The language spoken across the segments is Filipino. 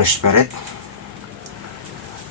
Holy Spirit.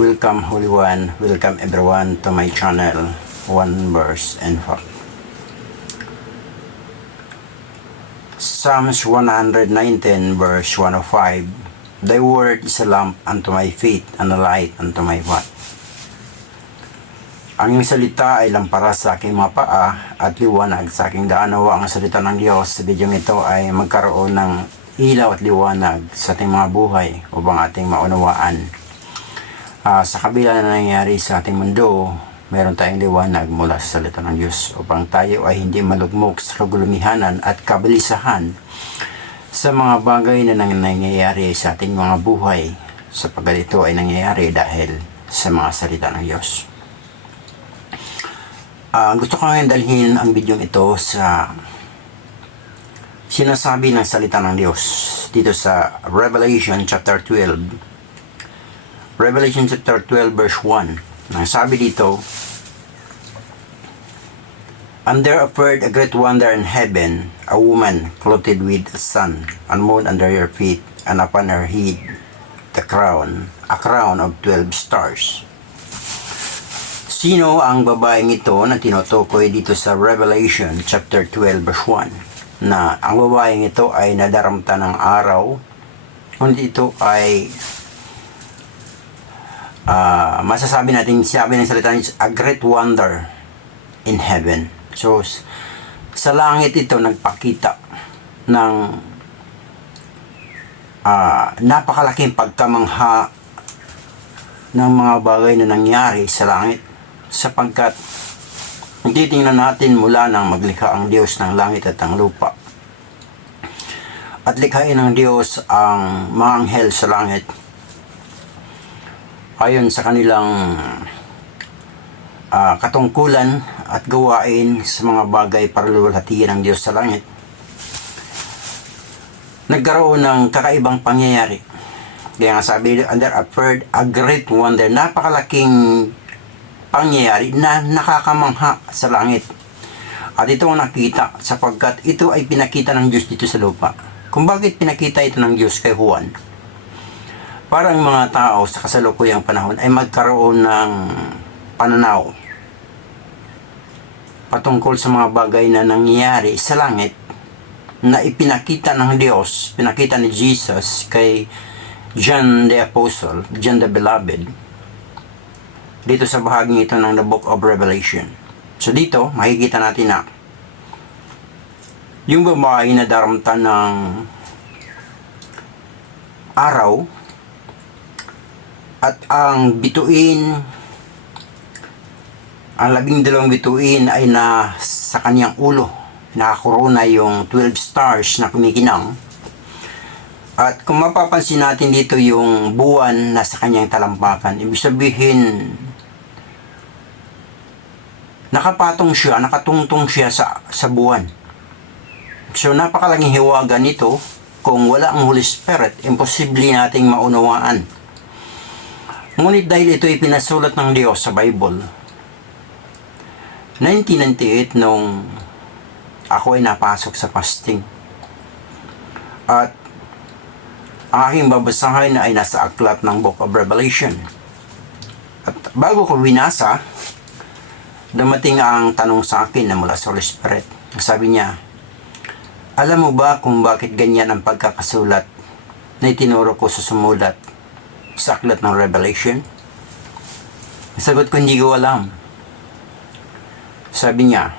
Welcome, Holy One. Welcome everyone to my channel, One Verse and Fact. Psalms 119 verse 105. Thy word is a lamp unto my feet and a light unto my path. Ang iyong salita ay lampara sa aking mga paa at liwanag sa aking daan. Nawa ang salita ng Diyos sa bidyong ito ay magkaroon ng ilaw at liwanag sa ating mga buhay upang ating maunawaan. Sa kabila na nangyayari sa ating mundo, meron tayong liwanag mula sa salita ng Diyos upang tayo ay hindi malugmok sa kagulumihanan at kabalisahan sa mga bagay na nangyayari sa ating mga buhay, sapagkat ito ay nangyayari dahil sa mga salita ng Diyos. Gusto ko ngayon dalhin ang bidyong ito sa sinasabi ng salita ng Diyos dito sa Revelation chapter 12. Revelation chapter 12 verse 1. Ang sabi dito, "And there appeared a great wonder in heaven, a woman clothed with the sun, and moon under her feet, and upon her head a crown of 12 stars." Sino ang babaeng ito na tinutukoy dito sa Revelation chapter 12 verse 1? Na ang babaeng ito ay nadaramta ng araw, kundi ito ay masasabi natin, sabi ng salita ng a great wonder in heaven. So, sa langit ito nagpakita ng napakalaking pagkamangha ng mga bagay na nangyari sa langit, sapagkat titingnan natin mula nang maglikha ang Diyos ng langit at ang lupa at likhain ng Diyos ang mga anghel sa langit ayon sa kanilang katungkulan at gawain sa mga bagay para luwalhatiin ng Diyos sa langit. Nagkaroon ng kakaibang pangyayari. Kaya nga sabi, and there appeared a great wonder, napakalaking pangyayari na nakakamangha sa langit. At ito ang nakita sapagkat ito ay pinakita ng Diyos dito sa lupa. Kung bakit pinakita ito ng Diyos kay Juan? Para ang mga tao sa kasalukuyang panahon ay magkaroon ng pananaw patungkol sa mga bagay na nangyayari sa langit na ipinakita ng Diyos, pinakita ni Jesus kay John the Apostle, John the Beloved, dito sa bahaging ito ng the Book of Revelation. So dito, makikita natin na yung babae na daramta ng araw at ang bituin, ang 12 bituin ay na sa kanyang ulo, nakakorona yung 12 stars na kumikinang. At kung mapapansin natin dito yung buwan na sa kanyang talampakan, ibig sabihin nakapatong siya, nakatungtong siya sa buwan. So napakalaking hiwaga nito. Kung wala ang Holy Spirit, imposible nating maunawaan. Ngunit dahil ito ay pinasulat ng Diyos sa Bible, 1998 nung ako ay napasok sa fasting. At ang aking babasahin ay nasa aklat ng Book of Revelation. At bago ko binasa, dumating ang tanong sa akin na mula sa Holy Spirit. Sabi niya, alam mo ba kung bakit ganyan ang pagkakasulat na itinuro ko sa sumulat sa aklat ng Revelation? Sagot ko, hindi ko alam. Sabi niya,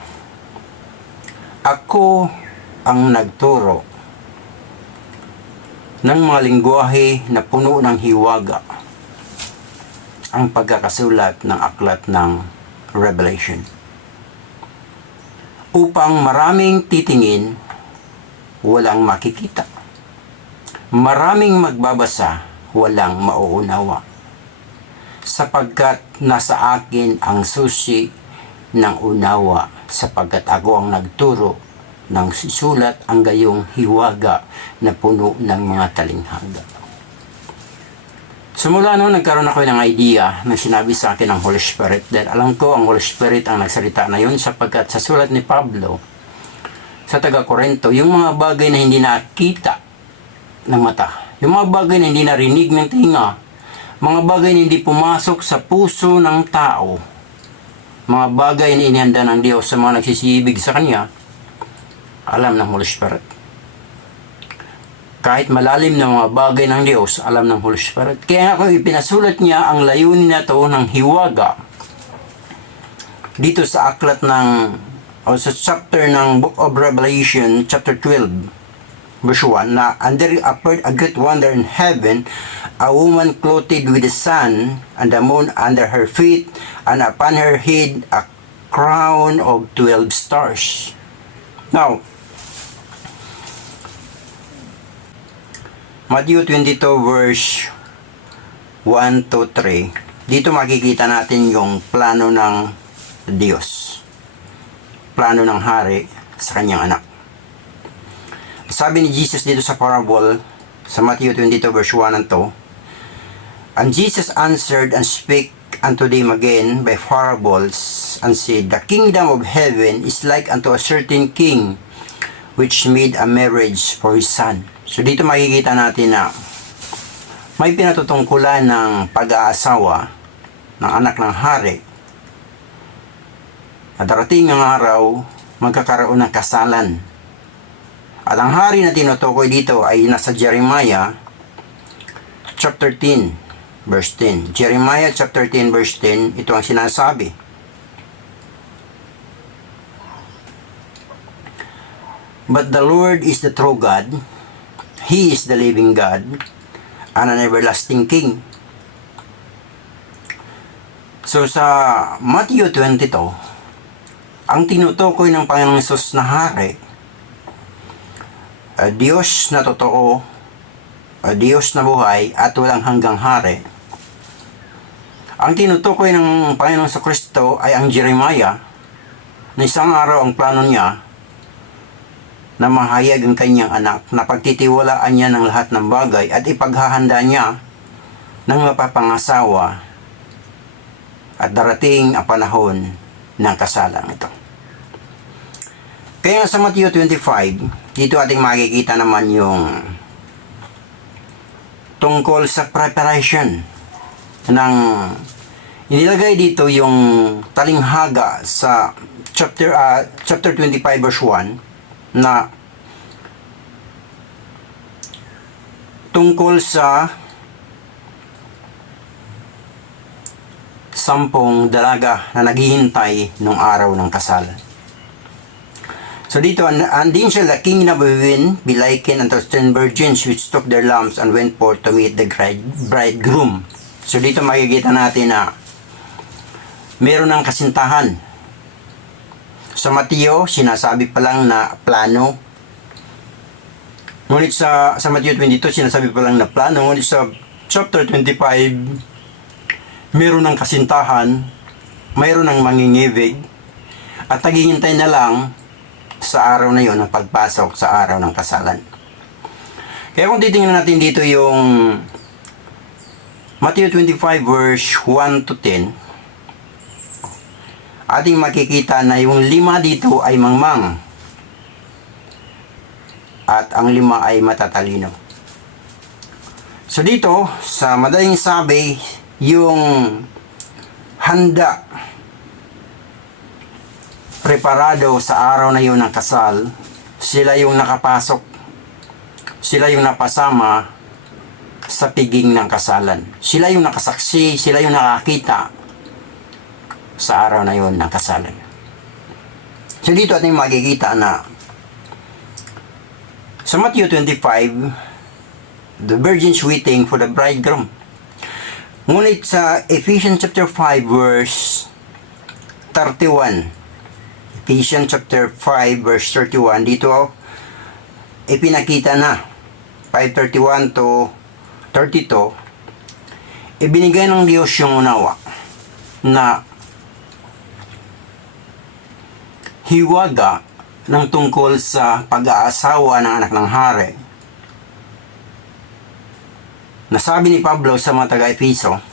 ako ang nagturo ng mga lingwahe na puno ng hiwaga ang pagkakasulat ng aklat ng Revelation, upang maraming titingin, walang makikita, maraming magbabasa, walang mauunawa, sapagkat nasa akin ang susi ng unawa, sapagkat ako ang nagturo ng susulat ang gayong hiwaga na puno ng mga talinghaga. Simula noon, nagkaroon ako ng idea na sinabi sa akin ng Holy Spirit, dahil alam ko ang Holy Spirit ang nagsalita na yun, sapagkat sa sulat ni Pablo sa taga-Korinto, yung mga bagay na hindi nakita ng mata, Yung mga bagay na hindi narinig ng tinga, mga bagay na hindi pumasok sa puso ng tao, mga bagay na inihanda ng Diyos sa mga nagsisibig sa Kanya, alam ng Holy Spirit. Kahit malalim na mga bagay ng Diyos, alam ng Holy Spirit. Kaya ako ipinasulat niya ang layunin na to ng hiwaga dito sa aklat ng o sa chapter ng Book of Revelation, chapter 12, verse 1, na and there appeared a great wonder in heaven, a woman clothed with the sun and the moon under her feet, and upon her head a crown of 12 stars. Now, Matthew 22 verse 1 to 3, dito makikita natin yung plano ng Diyos, plano ng hari sa kanyang anak. Sabi ni Jesus dito sa parable sa Matthew 22 verse 1 and 2, and Jesus answered and spake unto them again by parables, and said, the kingdom of heaven is like unto a certain king which made a marriage for his son. So dito makikita natin na may pinatutungkulan ng pag-aasawa ng anak ng hari. At darating ang araw, magkakaroon ng kasalan. At ang hari na tinutukoy dito ay nasa Jeremiah chapter 10 verse 10. Jeremiah chapter 10 verse 10, ito ang sinasabi. But the Lord is the true God, He is the living God, and an everlasting King. So sa Matthew 22, ang tinutukoy ng Panginoong Hesus na hari, Diyos na totoo, Diyos na buhay at walang hanggang hari. Ang tinutukoy ng Panginoong Kristo ay ang Jeremiah, na isang araw ang plano niya na mahayag ang kanyang anak, na pagtitiwalaan niya ng lahat ng bagay at ipaghahanda niya ng mapapangasawa at darating ang panahon ng kasalang ito. Kaya sa Matthew 25, dito ating makikita naman yung tungkol sa preparation ng inilagay dito yung talinghaga sa chapter 25 verse 1 na tungkol sa 10 dalaga na naghihintay nung araw ng kasal. So dito, and then shall the kingdom of heaven be likened unto 10 virgins which took their lamps and went forth to meet the bridegroom. So dito makikita natin na meron ng kasintahan. Sa Mateo, sinasabi pa lang na plano. Ngunit sa Mateo 22, sinasabi pa lang na plano. Ngunit sa chapter 25, meron ng kasintahan, mayroon ng mangingibig, at naghihintay na lang sa araw na yon ng pagpasok sa araw ng kasalan. Kaya kung titingnan natin dito yung Matthew 25 verse 1 to 10, ating makikita na yung 5 dito ay mangmang at ang 5 ay matatalino. So dito, sa madaling sabi, yung handa, preparado sa araw na yun ng kasal, sila yung nakapasok, sila yung napasama sa piging ng kasalan. Sila yung nakasaksi, sila yung nakakita sa araw na yun ng kasalan. So dito ating makikita na sa Matthew 25, the virgins waiting for the bridegroom. Ngunit sa Ephesians chapter 5 verse 31, Ephesians chapter 5 verse 31, dito ipinakita na 5:31 to 32, ibinigay ng Diyos yung unawa na hiwaga ng tungkol sa pag-aasawa ng anak ng hari. Nasabi ni Pablo sa mga taga-Efeso,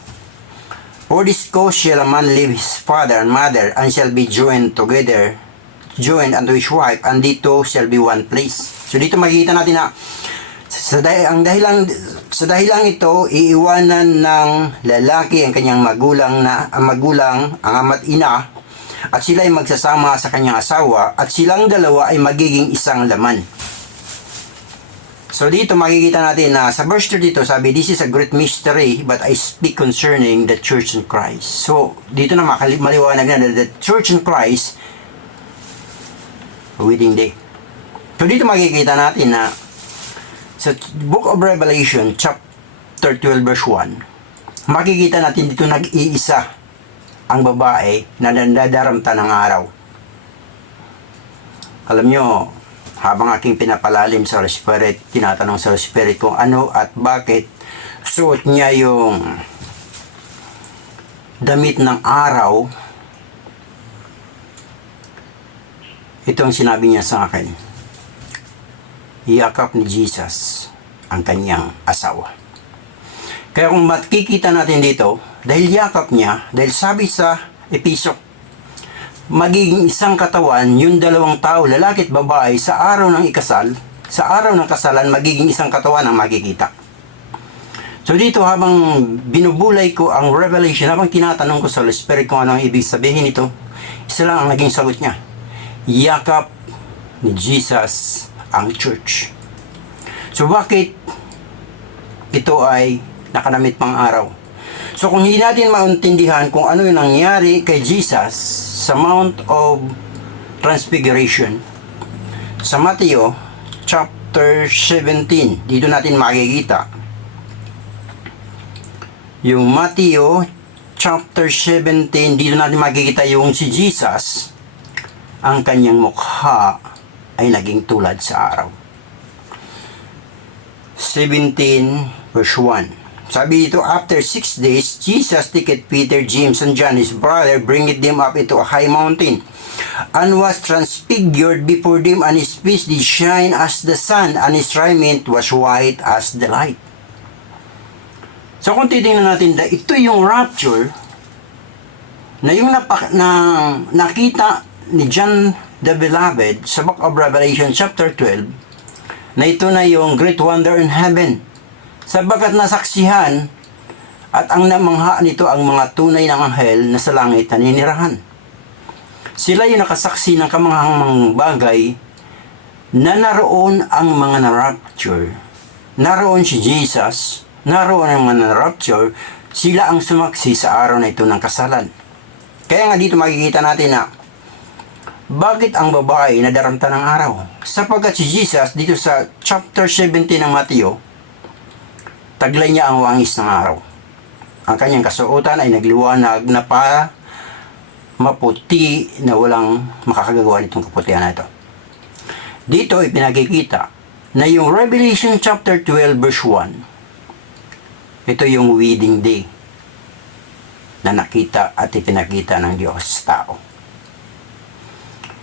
for this cause shall a man leave his father and mother, and shall be joined unto his wife, and they two shall be one place. So dito makikita natin na ang dahilan Sa dahilang ito, iiwanan ng lalaki ang kanyang magulang, ang ama't ina, at sila ay magsasama sa kanyang asawa, at silang dalawa ay magiging isang laman. So dito makikita natin na sa verse 32 sabi, this is a great mystery, but I speak concerning the church in Christ. So dito na maliwanag na the church in Christ, wedding day. So dito makikita natin na sa Book of Revelation, chapter 12, verse 1, makikita natin dito nag-iisa ang babae na nadaramta ng araw. Alam nyo, habang aking pinapalalim sa Holy Spirit, tinatanong sa Holy Spirit kung ano at bakit suot niya yung damit ng araw. Ito ang sinabi niya sa akin. Yakap ni Jesus ang kanyang asawa. Kaya kung makikita natin dito, dahil yakap niya, dahil sabi sa Episo, magiging isang katawan yung dalawang tao, lalaki at babae, sa araw ng ikasal, sa araw ng kasalan, magiging isang katawan ang makikita. So dito, habang binubulay ko ang Revelation, habang tinatanong ko sa Holy Spirit kung ano ang ibig sabihin nito, isa lang ang naging sagot niya. Yakap ni Jesus ang church. So bakit ito ay nakanamit pang araw? So kung hindi natin maintindihan kung ano yung nangyari kay Jesus sa Mount of Transfiguration, sa Mateo chapter 17, dito natin makikita yung Mateo chapter 17, dito natin makikita yung si Jesus, ang kanyang mukha ay naging tulad sa araw. 17 verse 1. Sabi dito, after 6 days, Jesus took Peter, James, and John, his brother, bringing them up into a high mountain, and was transfigured before them, and his face did shine as the sun, and his raiment was white as the light. So kung titingnan natin, ito yung rapture na yung nakita ni John the Beloved sa Book of Revelation chapter 12, na ito na yung great wonder in heaven, sabagat nasaksihan at ang namangha nito ang mga tunay ng anghel na sa langit naninirahan. Sila yung nakasaksi ng kamanghang bagay na naroon ang mga na-rapture. Naroon si Jesus, naroon ang mga na-rapture, sila ang sumaksi sa araw na ito ng kasalan. Kaya nga dito makikita natin na bakit ang babae nadaramta ng araw? Sapagkat si Jesus dito sa chapter 17 ng Mateo, taglay niya ang wangis ng araw. Ang kanyang kasuotan ay nagliwanag na para maputi na walang makakagawa nitong kaputihan na ito. Dito ipinakikita na yung Revelation chapter 12 verse 1, ito yung wedding day na nakita at ipinakita ng Diyos sa tao.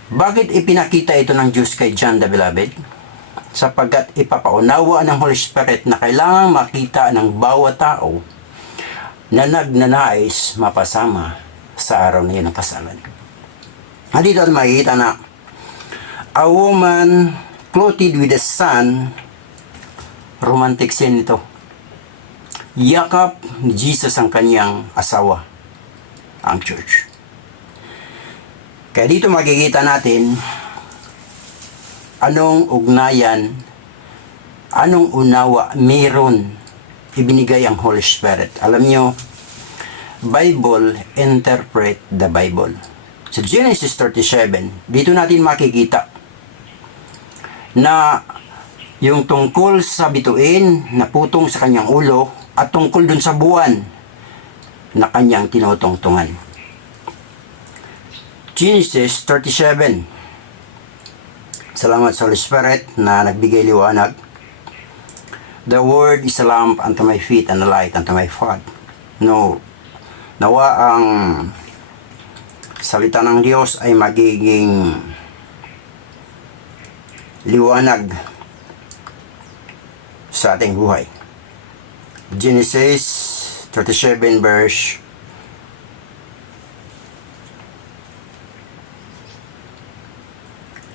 Bakit ipinakita ito ng Diyos kay John the Beloved? Sapagkat ipapaunawa ng Holy Spirit na kailangang makita ng bawat tao na nagnanais mapasama sa araw na yun ng kasalan. Dito makikita na a woman clothed with the sun, romantic scene ito. Yakap ni Jesus ang kanyang asawa, ang church. Kaya dito makikita natin anong ugnayan, anong unawa meron ibinigay ang Holy Spirit. Alam nyo, Bible, interpret the Bible. Sa Genesis 37, dito natin makikita na yung tungkol sa bituin na putong sa kanyang ulo at tungkol dun sa buwan na kanyang tinutungtungan. Genesis 37. Salamat sa Holy Spirit na nagbigay liwanag. The word is a lamp unto my feet and a light unto my path. No, nawa ang salita ng Diyos ay magiging liwanag sa ating buhay. Genesis 37 verse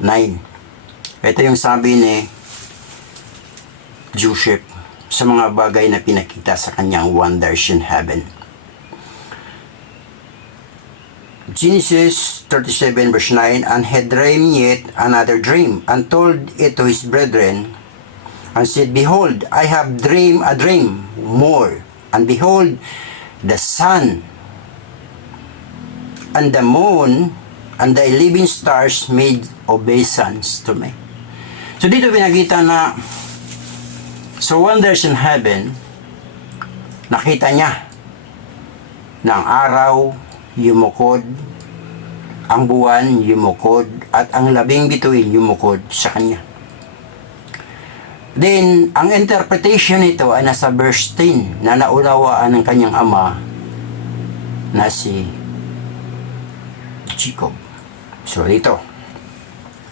9. Ito yung sabi ni Joseph sa mga bagay na pinakita sa kanyang wonders in heaven. Genesis 37 verse 9, and he dreamed yet another dream, and told it to his brethren, and said, Behold, I have dreamed a dream more, and behold, the sun and the moon and the 11 stars made obeisance to me. So dito pinakita na sa wonders in heaven, nakita niya na ang araw yumukod, ang buwan yumukod, at ang 12 bituin yumukod sa kanya. Then, ang interpretation nito ay nasa verse 10 na naunawaan ng kanyang ama na si Jacob. So, dito,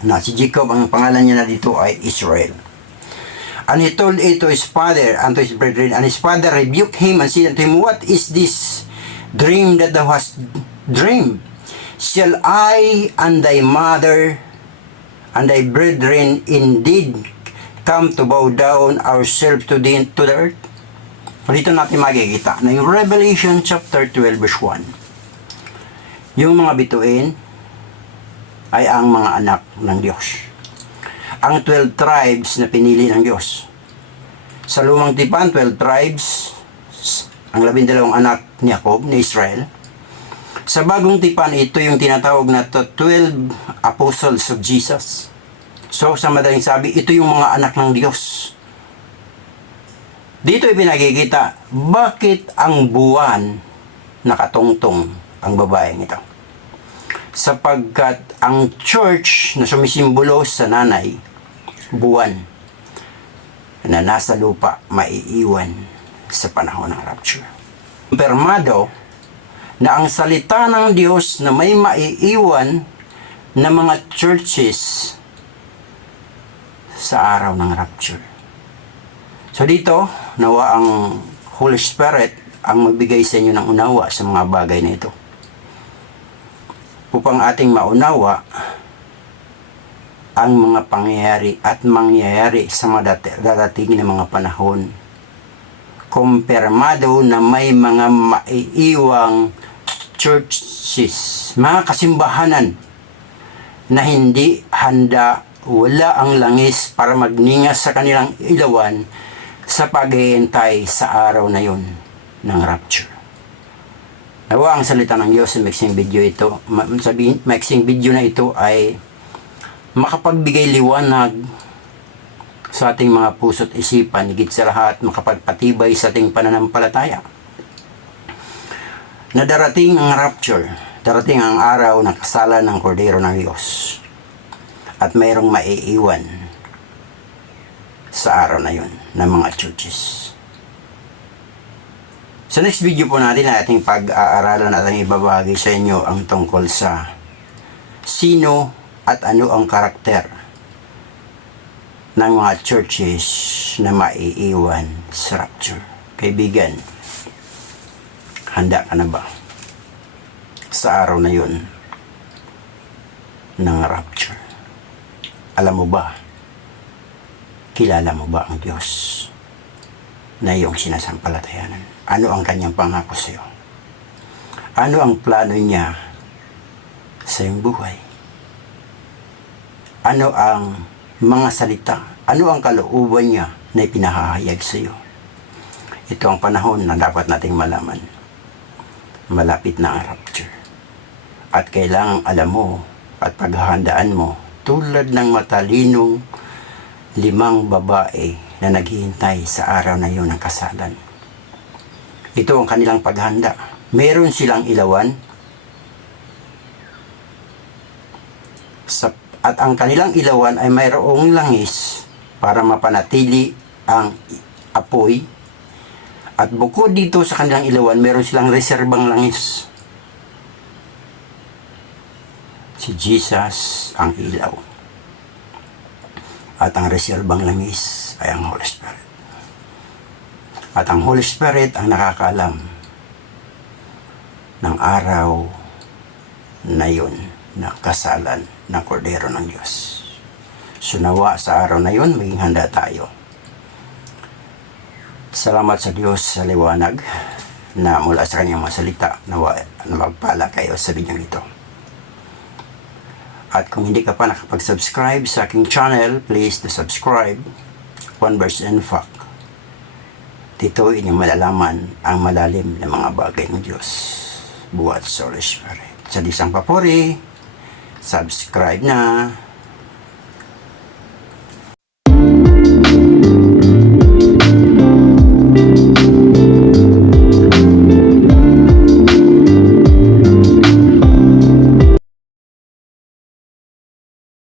na si Jacob, ang pangalan niya na dito ay Israel. And he told it to his father and to his brethren, and his father rebuked him and said unto him, What is this dream that thou hast dreamed? Shall I and thy mother and thy brethren indeed come to bow down ourselves to the earth? Dito natin makikita na yung Revelation chapter 12 verse 1. Yung mga bituin ay ang mga anak ng Diyos. Ang 12 tribes na pinili ng Diyos. Sa lumang tipan, 12 tribes, ang 12 anak ni Jacob, ni Israel. Sa bagong tipan, ito yung tinatawag na 12 apostles of Jesus. So, sa madaling sabi, ito yung mga anak ng Diyos. Dito ipinakikita, bakit ang buwan nakatungtong ang babaeng ito? Sapagkat ang church na sumisimbolo sa nanay, buwan, na nasa lupa, maiiwan sa panahon ng rapture. Permado na ang salita ng Diyos na may maiiwan na mga churches sa araw ng rapture. So dito, nawa ang Holy Spirit ang magbigay sa inyo ng unawa sa mga bagay na ito. Upang ating maunawa ang mga pangyayari at mangyayari sa mga darating na mga panahon. Kumpirmado na may mga maiiwang churches, mga kasimbahanan na hindi handa, wala ang langis para magningas sa kanilang ilawan sa paghihintay sa araw na yon ng rapture. Nawa ang salita ng Diyos sa mixing video ito. Mixing video na ito ay makapagbigay liwanag sa ating mga puso't isipan, higit sa lahat makapagpatibay sa ating pananampalataya na darating ang rapture, darating ang araw ng kasalan ng Kordero ng Diyos, at mayroong maiiwan sa araw na yun ng mga churches. Sa next video po natin ay ating pag-aaralan at ating ibabahagi sa inyo ang tungkol sa sino at ano ang karakter ng mga churches na maiiwan sa rapture. Kaibigan, handa ka na ba sa araw na yun ng rapture? Alam mo ba, kilala mo ba ang Diyos na iyong sinasampalatayanan? Ano ang kanyang pangako sa iyo? Ano ang plano niya sa iyong buhay? Ano ang mga salita? Ano ang kalooban niya na ipinahahayag sa iyo? Ito ang panahon na dapat nating malaman. Malapit na ang rapture. At kailangang alam mo at paghahandaan mo tulad ng matalinong 5 babae na naghihintay sa araw na iyon ng kasalan. Ito ang kanilang paghanda. Meron silang ilawan at ang kanilang ilawan ay mayroong langis para mapanatili ang apoy, at bukod dito sa kanilang ilawan, meron silang reserbang langis. Si Jesus ang ilaw, at ang reserbang langis ay ang Holy Spirit. At ang Holy Spirit ang nakakaalam ng araw na yun na kasalan ng Kordero ng Diyos. Sunawa sa araw na yun, maging handa tayo Salamat sa Diyos sa liwanag na mula sa kanyang mga salita na magpala kayo sa video ito. At kung hindi ka pa nakapag-subscribe sa aking channel, please to subscribe. One verse and fact. Dito inyong malalaman ang malalim na mga bagay ng Diyos. Buhat sa Holy Spirit. Sa disang papuri, subscribe na.